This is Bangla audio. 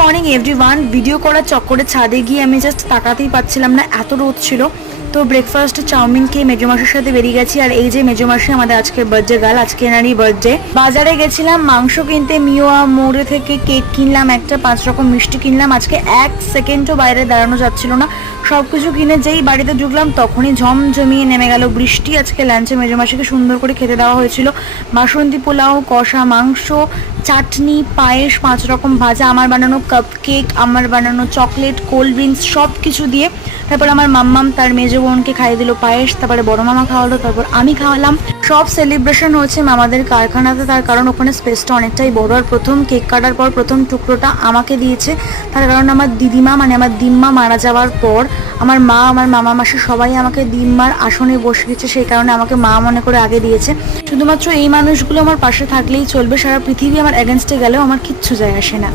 Morning everyone. ভিডিও করার চক্করে ছাদে গিয়ে আমি জাস্ট তাকাতেই পাচ্ছিলাম না, এত রোদ ছিল। তো ব্রেকফাস্টে চাউমিন খেয়ে মেজোমাসির সাথে বেরিয়ে গেছি। আর এই যে মেজোমাসি আমাদের আজকের বার্থডে গার্ল, আজকে এনারই বার্থডে। বাজারে গেছিলাম মাংস কিনতে, মিওয়া মোড়ে থেকে কেক কিনলাম, একটা 5 রকম মিষ্টি কিনলাম। আজকে এক সেকেন্ডও বাইরে দাঁড়ানো যাচ্ছিল না, সবকিছু কিনে যেই বাড়িতে ঢুকলাম তখনই ঝমঝমিয়ে নেমে গেল বৃষ্টি। আজকে লাঞ্চে মেজোমাসিকে সুন্দর করে খেতে দেওয়া হয়েছিল বাসন্তী পোলাও, কষা মাংস, চাটনি, পায়েস, 5 রকম ভাজা, আমার বানানো কাপ কেক, আমার বানানো চকলেট, কোল্ড ড্রিঙ্কস সব কিছু দিয়ে। তারপর আমার মাম্মাম তার মেজো বোনকে খাইয়ে দিল পায়েস, তারপরে বড় মামা খাওয়ালো, তারপর আমি খাওয়ালাম। সব সেলিব্রেশন হচ্ছে মামাদের কারখানাতে, তার কারণ ওখানে স্পেসটা অনেকটাই বড়। আর প্রথম কেক কাটার পর প্রথম টুকরোটা আমাকে দিয়েছে, তার কারণ আমার দিদিমা মানে আমার দিম্মা মারা যাওয়ার পর আমার মা, আমার মামা মাসি সবাই আমাকে দিম্মার আসনে বসে গেছে, সেই কারণে আমাকে মা মনে করে আগে দিয়েছে। শুধুমাত্র এই মানুষগুলো আমার পাশে থাকলেই চলবে, সারা পৃথিবী আমার এগেনস্টে গেলেও আমার কিচ্ছু যায় আসে না।